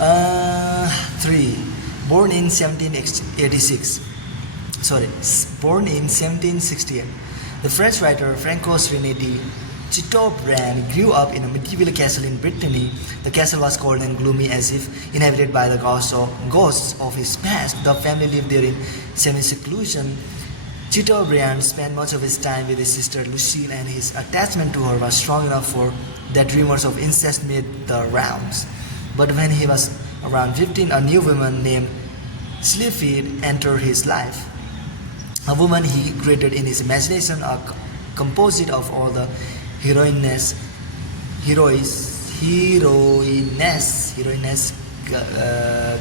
Uh, 3. Born in 1786. Born in 1768. The French writer Francois René de Chateaubriand grew up in a medieval castle in Brittany. The castle was cold and gloomy as if inhabited by the ghosts of his past. The family lived there in semi-seclusion. Chateaubriand spent much of his time with his sister Lucille, and his attachment to her was strong enough for that rumors of incest made the rounds. But when he was around 15, a new woman named Sleaford entered his life. A woman he created in his imagination, a composite of all the heroines,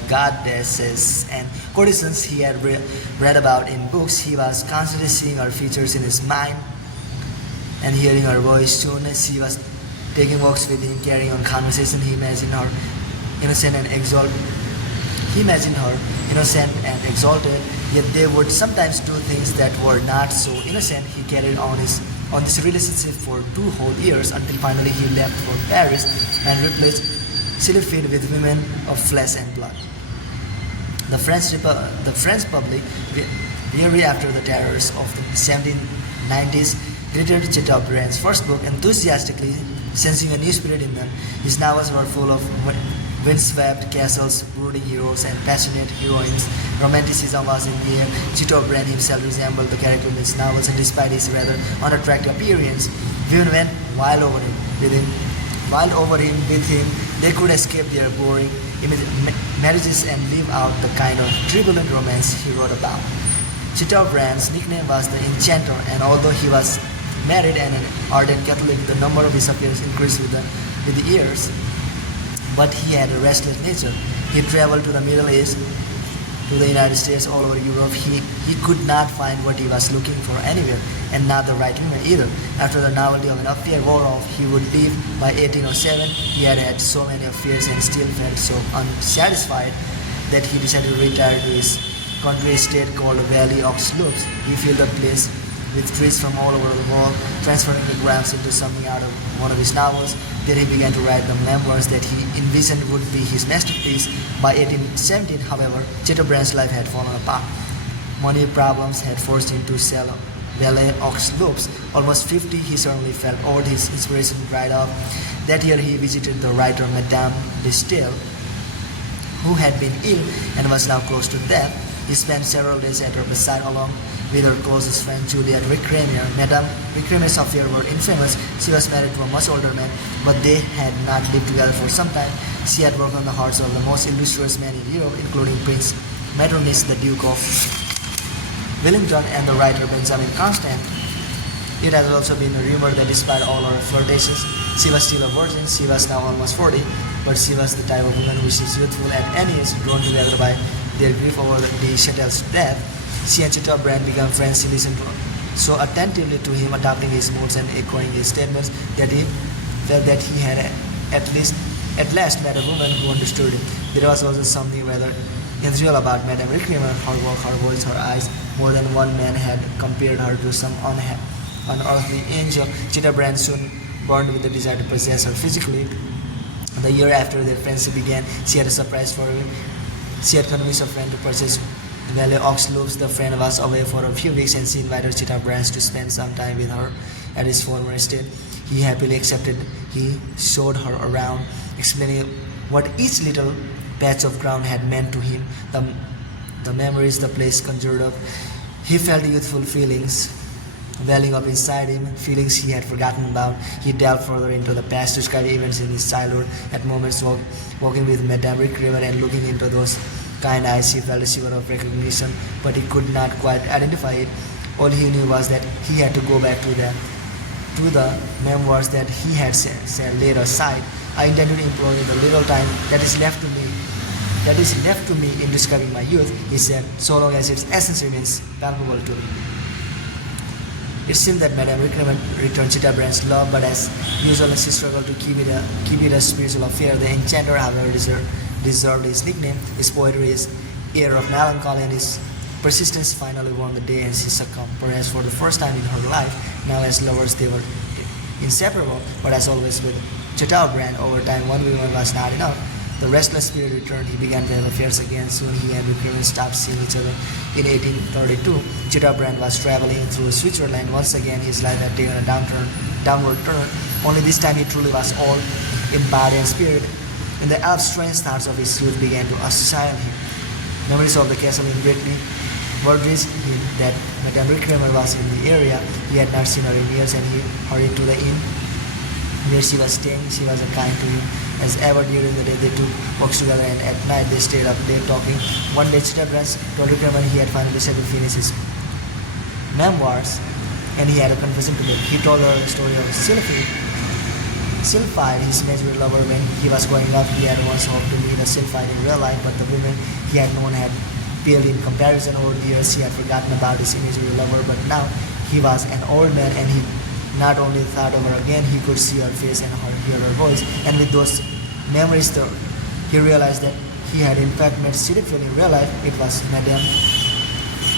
goddesses, and courtesans he had read about in books. He was constantly seeing her features in his mind and hearing her voice. Soon as he was taking walks with him, carrying on conversation, he imagined her innocent and exalted. Yet they would sometimes do things that were not so innocent. He carried on this relationship for 2 whole years until finally he left for Paris and replaced Sleaford with women of flesh and blood. The French public, weary after the terrors of the 1790s, greeted Chateaubriand's first book enthusiastically, sensing a new spirit in them. His novels were full of windswept castles, brooding heroes, and passionate heroines. Romanticism was in the air. Chateaubriand himself resembled the character in his novels, and despite his rather unattractive appearance, women went wild over him. With him, they could escape their boring marriages and live out the kind of turbulent romance he wrote about. Chateaubriand's nickname was the Enchanter, and although he was married and an ardent Catholic, the number of his affairs increased with the years. But he had a restless nature. He traveled to the Middle East, to the United States, all over Europe. He could not find what he was looking for anywhere, and not the right woman either. After the novelty of an affair wore off, he would leave. By 1807, he had had so many affairs and still felt so unsatisfied that he decided to retire to his country estate called Valley of Slopes. He filled the place with trees from all over the world, transferring the grounds into something out of one of his novels. Then he began to write the memoirs that he envisioned would be his masterpiece. By 1817, however, Chateaubriand's life had fallen apart. Money problems had forced him to sell Valley of Slopes. Almost 50, he certainly felt old. His inspiration dried up. That year he visited the writer Madame de Staël, who had been ill and was now close to death. He spent several days at her bedside along with her closest friend Juliette Récamier. Madame Récamier's affairs were infamous. She was married to a much older man, but they had not lived together for some time. She had broken the hearts of the most illustrious men in Europe, including Prince Metternich, the Duke of Wellington, and the writer Benjamin Constant. It has also been rumored that despite all her flirtations, she was still a virgin. She was now almost 40, but she was the type of woman who is youthful at any age, drawn together by their grief over the Chatel's death. She and Chateaubriand became friends. She listened so attentively to him, adopting his moods and echoing his statements, that he felt that he had at last met a woman who understood him. There was also something rather ethereal about Madame Récamier, her walk, her voice, her eyes. More than one man had compared her to some unearthly angel. Chateaubriand soon burned with the desire to possess her physically. The year after their friendship began, she had a surprise for him. She had convinced a friend to purchase Valley of Slopes. The friend was away for a few weeks, and she invited Chateaubriand to spend some time with her at his former estate. He happily accepted. He showed her around, explaining what each little patch of ground had meant to him, the memories the place conjured up. He felt youthful feelings welling up inside him, feelings he had forgotten about. He delved further into the past, describing events in his childhood. At moments, walking with Madame Récamier and looking into those kind eyes, he felt a shiver of recognition, but he could not quite identify it. All he knew was that he had to go back to the memoirs that he had laid aside. I intend to employ the little time that is left to me in describing my youth, he said, so long as its essence remains palpable to me. It seemed that Madame Récamier returned Chateaubriand's love, but as usual, she struggled to keep it a spiritual affair. The Enchanter, however, deserved his nickname. His poetry, his air of melancholy, and his persistence finally won the day, and she succumbed. Perhaps for the first time in her life. Now as lovers they were inseparable, but as always with Chateaubriand, over time one woman was not enough. The restless spirit returned. He began to have affairs again. Soon he and Wickraman stopped seeing each other. In 1832, Chitterbrand was traveling through Switzerland. Once again, his life had taken a downward turn. Only this time he truly was all in body and spirit. In the strange thoughts of his youth began to assail him. Memories of the castle immediately worried him that Madame Wickraman was in the area. He had not seen her in years, and he hurried to the inn where she was staying. She was as kind to him as ever. During the day they took walks together, and at night they stayed up late talking. One day Chitterbrand told Wickraman he had finally decided to finish his memoirs, and he had a confession to make. He told her the story of Sylphide, his imaginary lover. When he was growing up, he had once hoped to meet a Sylphide in real life, but the women he had known had paled in comparison. Over the years he had forgotten about his imaginary lover, but now he was an old man, and he not only thought of her again, he could see her face and hear her voice. And with those memories, he realized that he had in fact met Sylphide in real life. It was Madame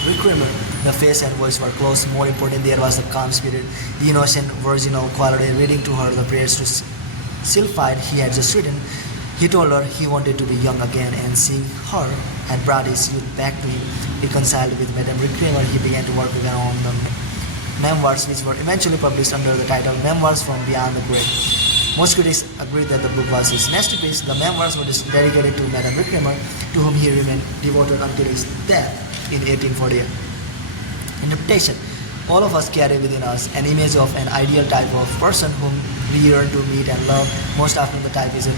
Wickraman. The face and voice were close. More important, there was the calm spirit, the innocent, virginal quality. Reading to her the prayers to Sylphide he had just written, he told her he wanted to be young again, and seeing her had brought his youth back to him. Reconciled with Madame Wickraman, he began to work again on the memoirs, which were eventually published under the title Memoirs from Beyond the Grave. Most critics agreed that the book was his masterpiece. The memoirs were dedicated to Madame Wickraman, to whom he remained devoted until his death in 1848. Interpretation. All of us carry within us an image of an ideal type of person whom we yearn to meet and love. Most often the type is a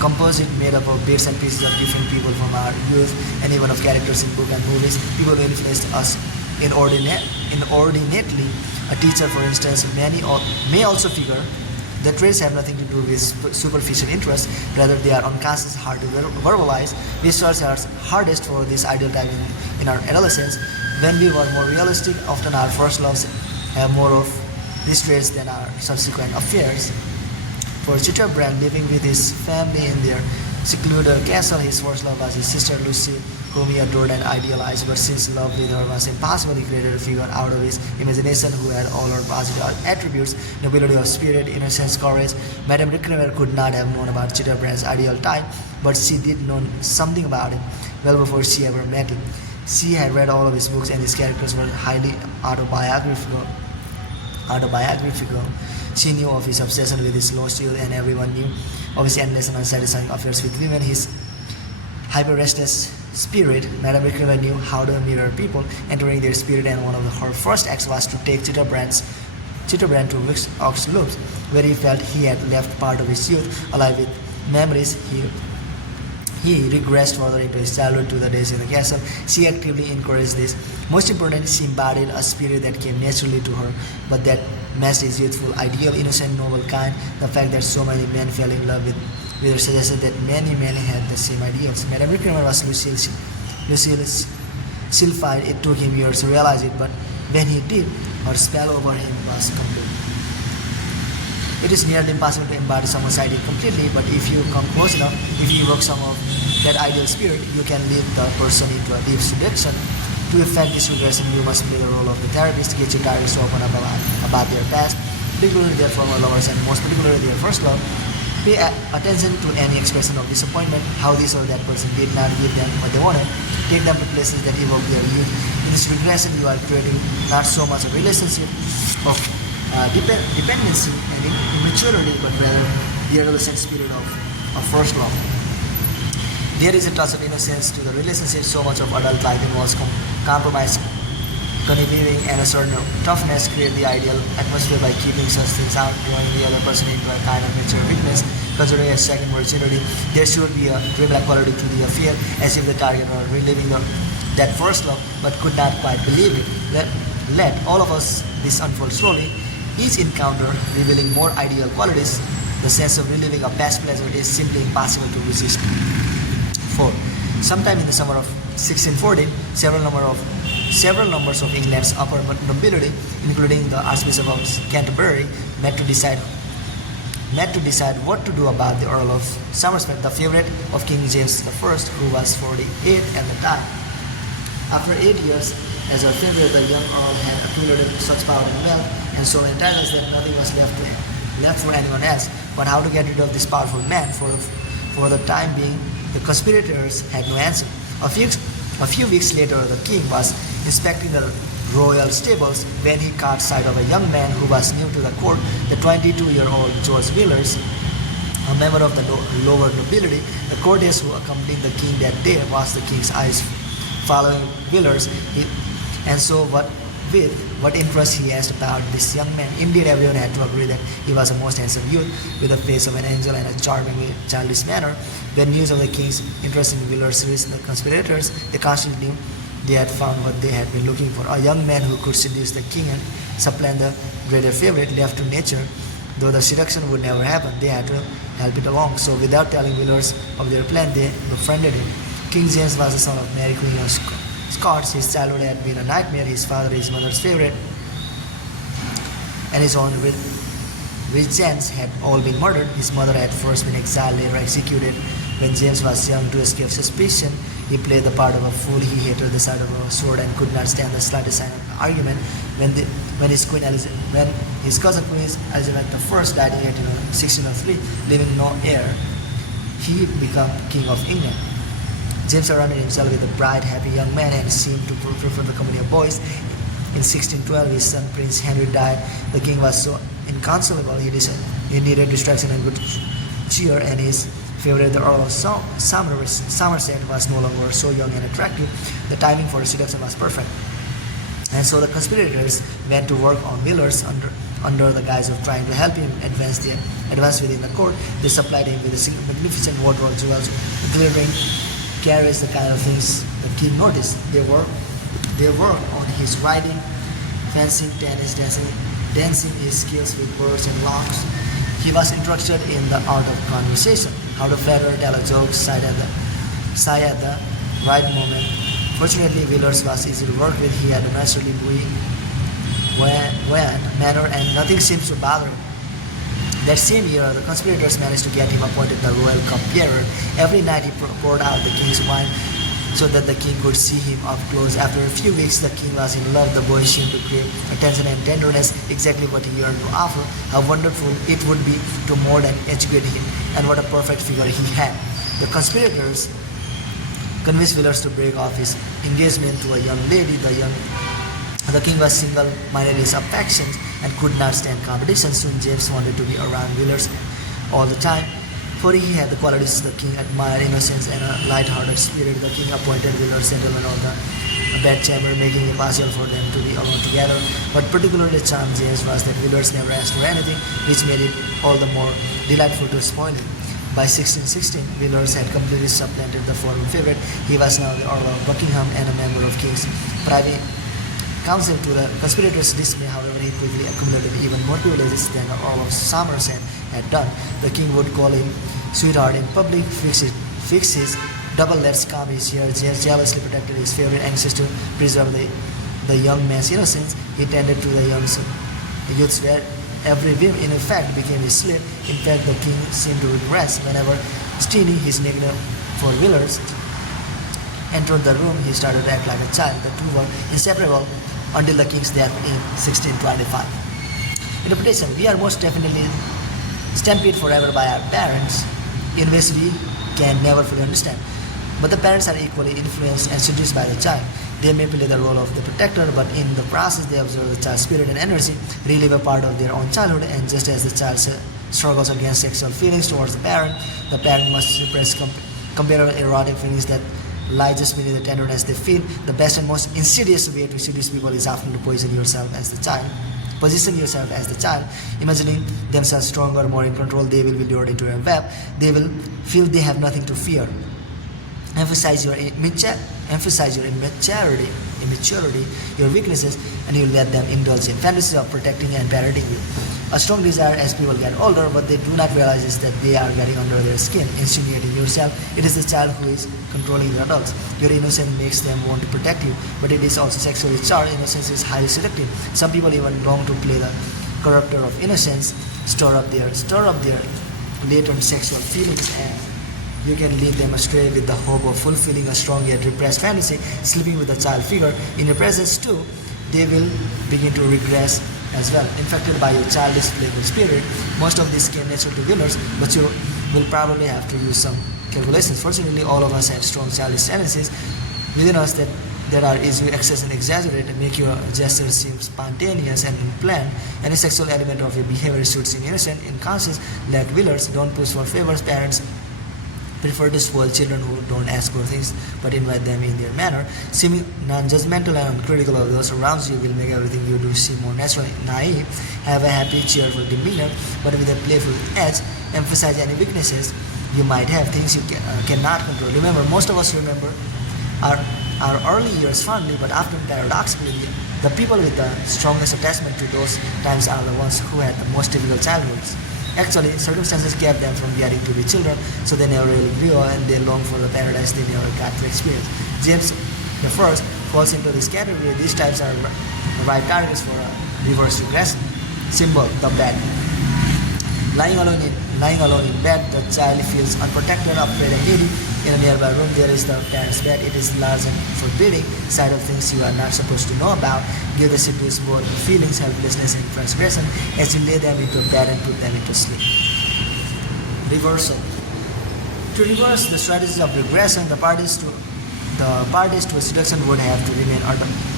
composite made up of bits and pieces of different people from our youth, and even of characters in books and movies. People who influenced us inordinately. A teacher, for instance, may also figure that traits have nothing to do with superficial interests. Rather, they are unconscious, hard to verbalize. We search our hardest for this ideal type in our adolescence. When we were more realistic, often our first loves have more of these traits than our subsequent affairs. For Chitterbrand, living with his family in their secluded castle, his first love was his sister Lucy, whom he adored and idealized. But since love with her was impossible, he created a figure out of his imagination who had all her positive attributes: nobility of spirit, innocence, courage. Madame Wickraman could not have known about Chitterbrand's ideal type, but she did know something about him well before she ever met him. She had read all of his books, and his characters were highly autobiographical. She knew of his obsession with his lost youth, and everyone knew of his endless and unsatisfying affairs with women. His hyper-restless spirit. Madame Wickraman knew how to mirror people, entering their spirit, and one of her first acts was to take Chitterbrand to Ox Loops, where he felt he had left part of his youth alive with memories. He regressed further into his childhood to the days in the castle. She actively encouraged this. Most important, she embodied a spirit that came naturally to her, but that matched his youthful ideal, innocent, noble kind. The fact that so many men fell in love with her suggested that many men had the same ideals. Madame Wickraman was Lucille's Sylphide. It took him years to realize it, but when he did, her spell over him was complete. It is nearly impossible to embody someone's ideal completely, but if you come close enough, if you evoke some of that ideal spirit, you can lead the person into a deep seduction. To effect this regression, you must play the role of the therapist, get your therapist to open up about their past, particularly their former lovers, and most particularly their first love. Pay attention to any expression of disappointment, how this or that person did not give them what they wanted. Take them to places that evoke their youth. In this regression, you are creating not so much a relationship of dependency and immaturity, but rather the adolescent spirit of first love. There is a touch of innocence to the relationship. So much of adult life involves compromise, conniving, and a certain toughness. Create the ideal atmosphere by keeping such things out, drawing the other person into a kind of mature weakness. Considering a second virginity, there should be a dreamlike quality to the affair, as if the target were reliving that first love, but could not quite believe it. Let all of us this unfold slowly. Each encounter revealing more ideal qualities. The sense of reliving a past pleasure is simply impossible to resist. 4. Sometime in the summer of 1614, several numbers of England's upper nobility, including the Archbishop of Canterbury, met to decide what to do about the Earl of Somerset, the favorite of King James I, who was 48 at the time. After 8 years as a favorite, the young Earl had accumulated such power and wealth and so many titles that nothing was left for anyone else. But how to get rid of this powerful man? For For the time being, the conspirators had no answer. A few weeks later, the king was inspecting the royal stables when he caught sight of a young man who was new to the court, the 22-year-old George Villiers, a member of the lower nobility. The courtiers who accompanied the king that day watched the king's eyes following Villiers, and so with what interest he asked about this young man. Indeed, everyone had to agree that he was a most handsome youth with the face of an angel and a charmingly childish manner. When news of the king's interest in Villiers reached the conspirators, they constantly knew they had found what they had been looking for, a young man who could seduce the king and supplant the greater favorite. Left to nature, though the seduction would never happen, they had to help it along. So without telling Villiers of their plan, they befriended him. King James was the son of Mary Queen of Scots. His childhood had been a nightmare. His father, his mother's favorite, and his own regents had all been murdered. His mother had first been exiled, later executed. When James was young, to escape suspicion, he played the part of a fool. He hated the sight of a sword and could not stand the slightest sign of argument. When his cousin Queen Elizabeth I died in 1603, leaving no heir, he became king of England. James surrounded himself with a bright, happy young man and seemed to prefer the company of boys. In 1612, his son Prince Henry died. The king was so inconsolable. He needed distraction and good cheer, and his favorite, the Earl of Somerset, was no longer so young and attractive. The timing for seduction was perfect. And so the conspirators went to work on Villiers under the guise of trying to help him advance within the court. They supplied him with a magnificent wardrobe, jewels, glittering carriage, the kind of things the king noticed. They worked on his riding, fencing, tennis, dancing his skills with birds and larks. He was interested in the art of conversation, how to flatter, tell a joke, sigh at the right moment. Fortunately, Villiers was easy to work with. He had a naturally buoyant manner, and nothing seemed to bother him. That same year, the conspirators managed to get him appointed the royal cupbearer. Every night he poured out the king's wine so that the king could see him up close. After a few weeks, the king was in love. The boy seemed to crave attention and tenderness, exactly what he yearned to offer. How wonderful it would be to mold and educate him, and what a perfect figure he had. The conspirators convinced Villiers to break off his engagement to a young lady. The king was single-minded in his affections and could not stand competition. Soon James wanted to be around Villiers all the time, for he had the qualities the king admired: innocence and a light-hearted spirit. The king appointed Villiers gentleman of the bedchamber, making it possible for them to be alone together. What particularly charmed James was that Villiers never asked for anything, which made it all the more delightful to spoil him. By 1616, Villiers had completely supplanted the former favorite. He was now the Earl of Buckingham and a member of King's Privy Council. To the conspirators' dismay, however, he quickly accumulated even more privileges than the Earl of Somerset had done. The king would call him sweetheart in public, fix his double let's calm his hair, jealously protected his favorite, anxious to preserve the young man's innocence. He tended to the youths where every whim, in effect, became his slave. In fact, the king seemed to regress whenever Steenie, his nickname for Villiers, entered the room. He started to act like a child. The two were inseparable until the king's death in 1625. Interpretation: we are most definitely stampeded forever by our parents, in ways we can never fully understand. But the parents are equally influenced and seduced by the child. They may play the role of the protector, but in the process they observe the child's spirit and energy, relive a part of their own childhood, and just as the child struggles against sexual feelings towards the parent must suppress comparative erotic feelings that lie just beneath the tenderness they feel. The best and most insidious way to seduce people is often to position yourself as the child. Imagining themselves stronger, more in control. They will be lured into a web. They will feel they have nothing to fear. Emphasize your immaturity, your weaknesses, and you let them indulge in fantasies of protecting and parenting you. A strong desire as people get older, what they do not realize is that they are getting under their skin, insinuating yourself. It is the child who is controlling the adults. Your innocence makes them want to protect you, but it is also sexually charged. Innocence is highly selective. Some people even long to play the corrupter of innocence, stir up their latent sexual feelings, and you can lead them astray with the hope of fulfilling a strong yet repressed fantasy. Sleeping with a child figure in your presence too, they will begin to regress as well, infected by your childish playful spirit. Most of this came natural to Villiers, but will probably have to use some calculations. Fortunately, all of us have strong childish tendencies within us that are easily accessed and exaggerated and make your gesture seem spontaneous and unplanned. Any sexual element of your behavior shoots in innocent, inconscious, like willers. Don't push for favors. Parents prefer to spoil children who don't ask for things but invite them in their manner. Seeming non-judgmental and uncritical of those around you will make everything you do seem more natural and naive. Have a happy, cheerful demeanor, but with a playful edge. Emphasize any weaknesses you might have, things you cannot control. Remember, most of us remember our early years fondly, but often paradoxically, the people with the strongest attachment to those times are the ones who had the most difficult childhoods. Actually, circumstances kept them from getting to be children, so they never really grew and they long for the paradise they never got to experience. James the First falls into this category. These types are the right targets for a reverse regression. Symbol: the bed. Lying alone in bed, the child feels unprotected, afraid, and needy. In a nearby room, there is the parent's bed. It is large and forbidding, side of things you are not supposed to know about. Give the seduced both feelings, helplessness, and transgression as you lay them into bed and put them into sleep. Reversal. To reverse the strategies of regression, the parties to a seduction would have to remain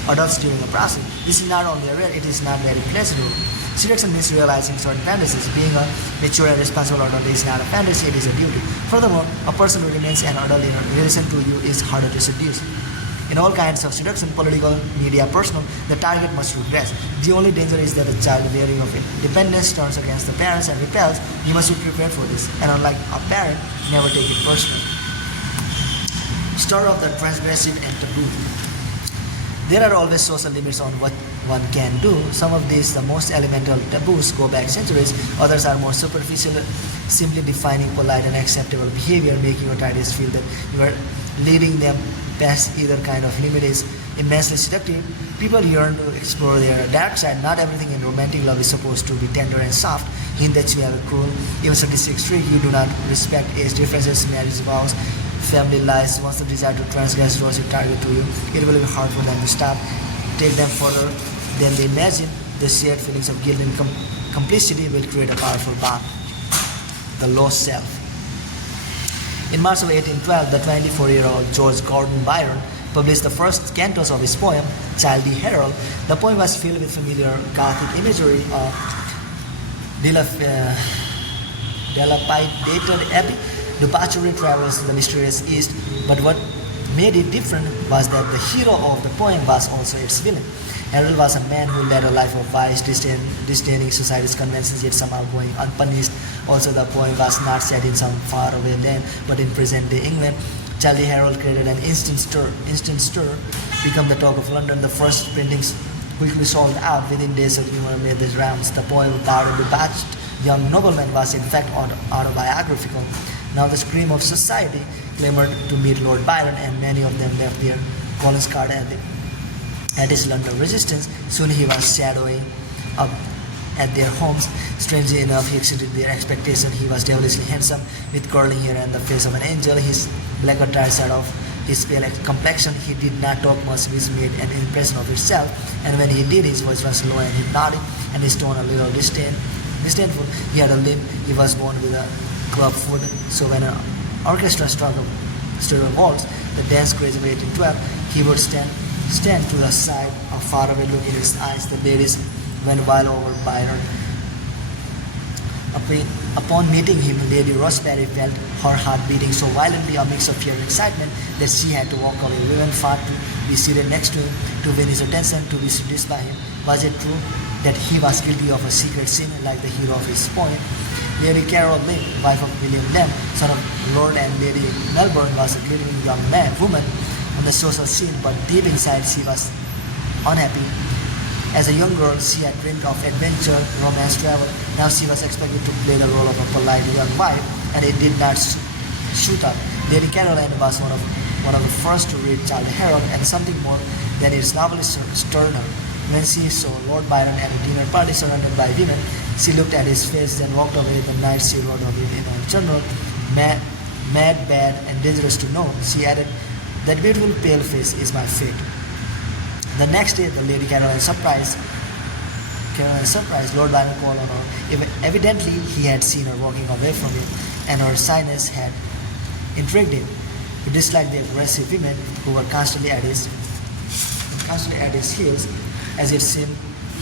adults during the process. This is not only rare, it is not very pleasurable. Seduction means realizing certain fantasies. Being a mature and responsible adult is not a fantasy, it is a duty. Furthermore, a person who remains an adult in relation to you is harder to seduce. In all kinds of seduction, political, media, personal, the target must regress. The only danger is that a child wearing of independence turns against the parents and repels. You must be prepared for this. And unlike a parent, never take it personally. Story of the transgressive and taboo. There are always social limits on what one can do. Some of these, the most elemental taboos, go back centuries. Others are more superficial, simply defining polite and acceptable behavior, making your targets feel that you are leading them past either kind of limit is immensely seductive. People yearn to explore their dark side. Not everything in romantic love is supposed to be tender and soft. Hint that you have a cruel, even sadistic streak. You do not respect age differences, marriage vows, family lies. Once the desire to transgress draws your target to you, it will be hard for them to stop. Take them further than they imagine. The shared feelings of guilt and complicity will create a powerful bond. The lost self. In March of 1812, the 24-year-old George Gordon Byron published the first cantos of his poem, Childe Harold. The poem was filled with familiar Gothic imagery of dilapidated abbey. Departure travels to the mysterious East, but what made it different was that the hero of the poem was also its villain. Harold was a man who led a life of vice, disdaining society's conventions, yet somehow going unpunished. Also, the poem was not set in some faraway land, but in present-day England. Childe Harold created an instant stir, become the talk of London. The first printings quickly sold out. Within days, a rumor made the rounds. The poem about a debauched young nobleman was in fact autobiographical. Now the scream of society clamored to meet Lord Byron, and many of them left their Collins card at his London residence. Soon he was shadowing up at their homes. Strangely enough, he exceeded their expectation. He was devilishly handsome, with curling hair and the face of an angel. His black attire set off his pale complexion. He did not talk much, which made an impression of itself, and when he did, his voice was low and hypnotic, and his tone a little disdainful. He had a limp. He was born with a club foot, so when an orchestra struck a waltz, the dance craze of 1812, he would stand to the side, a faraway look in his eyes. The ladies went wild over Byron. Upon meeting him, Lady Rosebery felt her heart beating so violently, a mix of fear and excitement, that she had to walk away. Women fought to be seated next to him, to win his attention, to be seduced by him. Was it true that he was guilty of a secret sin, like the hero of his poem? Lady Carol Lane, wife of William Lamb, son of Lord and Lady Melbourne, was a glittering young woman on the social scene, but deep inside she was unhappy. As a young girl, she had dreamed of adventure, romance, travel. Now she was expected to play the role of a polite young wife, and it did not shoot up. Lady Caroline was one of the first to read Childe Harold, and something more than its novelist stirred her. When she saw Lord Byron at a dinner party surrounded by women, she looked at his face, then walked away. The night she wrote of him in her journal, mad, bad, and dangerous to know. She added, "That beautiful pale face is my fate." The next day, the Lady Caroline surprised Lord Byron called on her. Evidently, he had seen her walking away from him, and her shyness had intrigued him. He disliked the aggressive women who were constantly at his heels. As it seemed,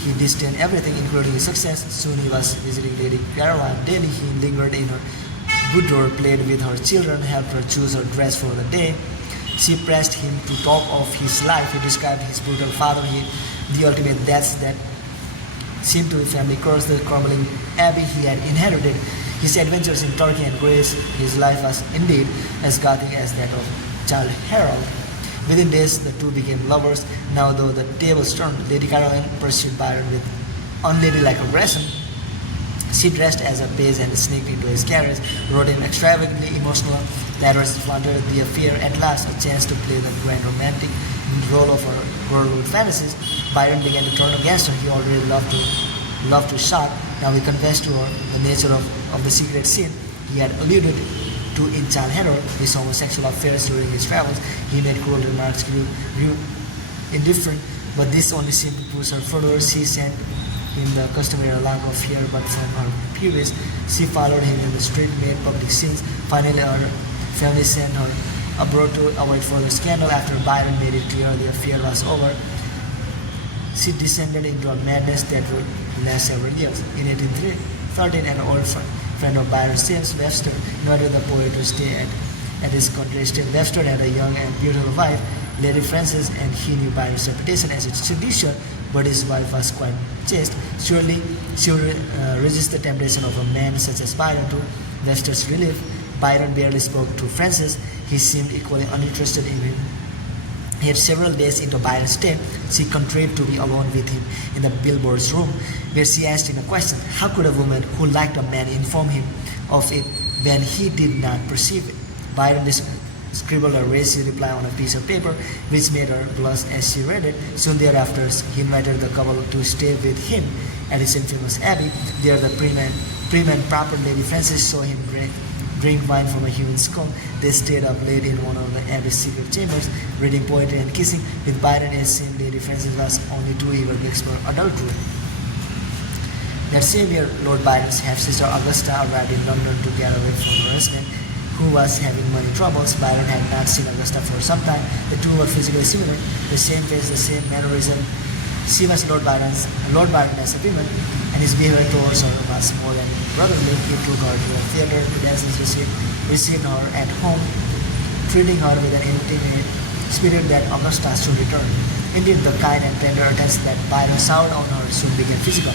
he disdained everything, including his success. Soon he was visiting Lady Caroline daily. He lingered in her boudoir, played with her children, helped her choose her dress for the day. She pressed him to talk of his life. He described his brutal father, the ultimate deaths that seemed to be family curse, the crumbling abbey he had inherited, his adventures in Turkey and Greece. His life was indeed as gothic as that of Childe Harold. Within days, the two became lovers. Now, though the tables turned, Lady Caroline pursued Byron with unladylike aggression. She dressed as a page and sneaked into his carriage, wrote him extravagantly emotional letters, flaunted the affair. At last, a chance to play the grand romantic role of her girlhood fantasies. Byron began to turn against her. He already loved to shop. Now he confessed to her the nature of the secret sin he had alluded to in Childe Harold, his homosexual affairs during his travels. He made cruel remarks, grew indifferent, but this only seemed to push her further. She sent him the customary lack of fear, but from her purest, she followed him in the street, made public scenes. Finally, her family sent her abroad to avoid further scandal. After Byron made it clear the affair was over, she descended into a madness that would last several years. In 1813, an old friend of Byron's, James Webster, invited the poet to stay at his country estate. Webster had a young and beautiful wife, Lady Frances, and he knew Byron's reputation as a seducer, but his wife was quite chaste. Surely she would resist the temptation of a man such as Byron. To Webster's relief, Byron barely spoke to Frances. He seemed equally uninterested in him. Yet several days into Byron's stay, she contrived to be alone with him in the billboard's room, where she asked him a question. How could a woman who liked a man inform him of it when he did not perceive it? Byron scribbled a racy reply on a piece of paper, which made her blush as she read it. Soon thereafter, he invited the couple to stay with him at his infamous abbey. There, the prim and proper Lady Frances saw him drink wine from a human skull. They stayed up late in one of the abbey's secret chambers, reading poetry and kissing. With Byron, it seemed Lady Frances was only too eager to explore adultery. That same year, Lord Byron's half-sister Augusta arrived in London to get away from her husband, who was having money troubles. Byron had not seen Augusta for some time. The two were physically similar, the same face, the same mannerism. She was Lord Byron as a woman, and his behavior towards her was more than brotherly. He took her to a theater, to dances, received her at home, treating her with an intimate spirit that Augusta should return. Indeed, the kind and tender attention that Byron showered on her soon became physical.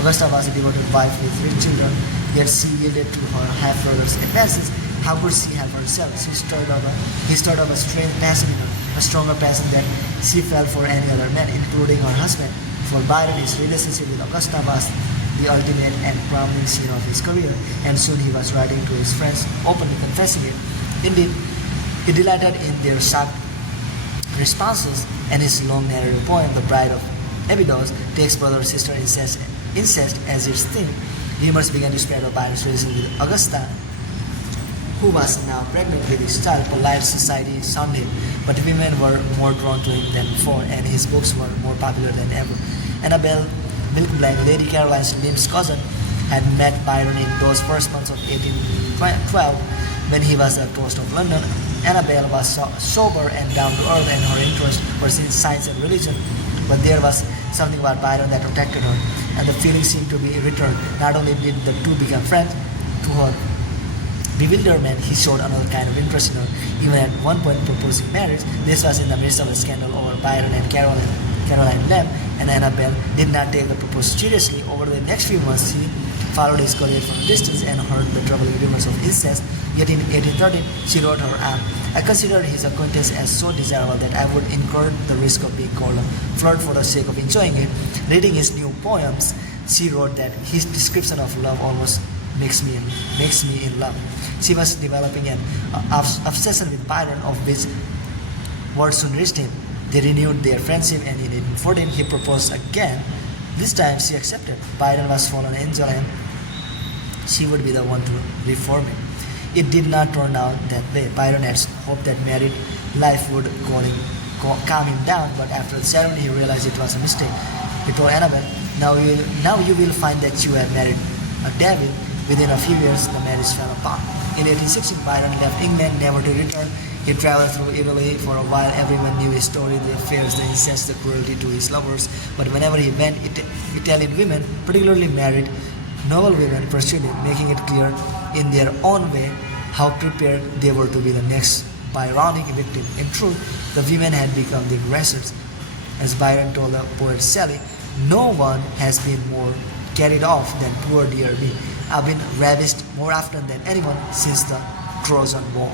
Augusta was a devoted wife with 3 children, yet she yielded to her half-brother's advances. How could she help herself? He stirred up a strange passion in her, a stronger passion than she felt for any other man, including her husband. For Byron, his relationship with Augusta was the ultimate and crowning scene of his career, and soon he was writing to his friends, openly confessing it. Indeed, he delighted in their sharp responses, and his long narrative poem, The Bride of Abydos, takes brother-sister incest as its theme. Rumors began to spread of Byron's relationship with Augusta, who was now pregnant with his child. Polite society shunned him, but women were more drawn to him than before, and his books were more popular than ever. Annabel Milkblank, Lady Caroline's Lim's cousin, had met Byron in those first months of 1812 when he was at Toast of London. Annabel was sober and down to earth, and her interests were in science and religion, but there was something about Byron that attracted her, and the feeling seemed to be returned. Not only did the two become friends, to her bewilderment, he showed another kind of interest in her, even at one point proposing marriage. This was in the midst of a scandal over Byron and Caroline Lamb, and Annabel did not take the proposal seriously. Over the next few months, she followed his career from a distance and heard the troubling rumors of incest. Yet in 1813, she wrote her aunt, I considered his acquaintance as so desirable that I would incur the risk of being called a flirt for the sake of enjoying it. Reading his new poems, she wrote that his description of love almost makes me in love. She was developing an obsession with Byron, of which word soon reached him. They renewed their friendship, and in 1814 he proposed again. This time she accepted. Byron was fallen angel, and she would be the one to reform him. It did not turn out that way. Byron had hoped that married life would calm him down, but after the ceremony he realized it was a mistake. He told Annabel, now you will find that you have married a devil. Within a few years, the marriage fell apart. In 1816, Byron left England, never to return. He traveled through Italy. For a while, everyone knew his story, the affairs, the incest, the cruelty to his lovers. But whenever he went, Italian women, particularly married, noble women, pursued him, making it clear in their own way how prepared they were to be the next Byronic victim. In truth, the women had become the aggressors. As Byron told the poet Shelley, no one has been more carried off than poor dear me. I've been ravished more often than anyone since the Trojan War.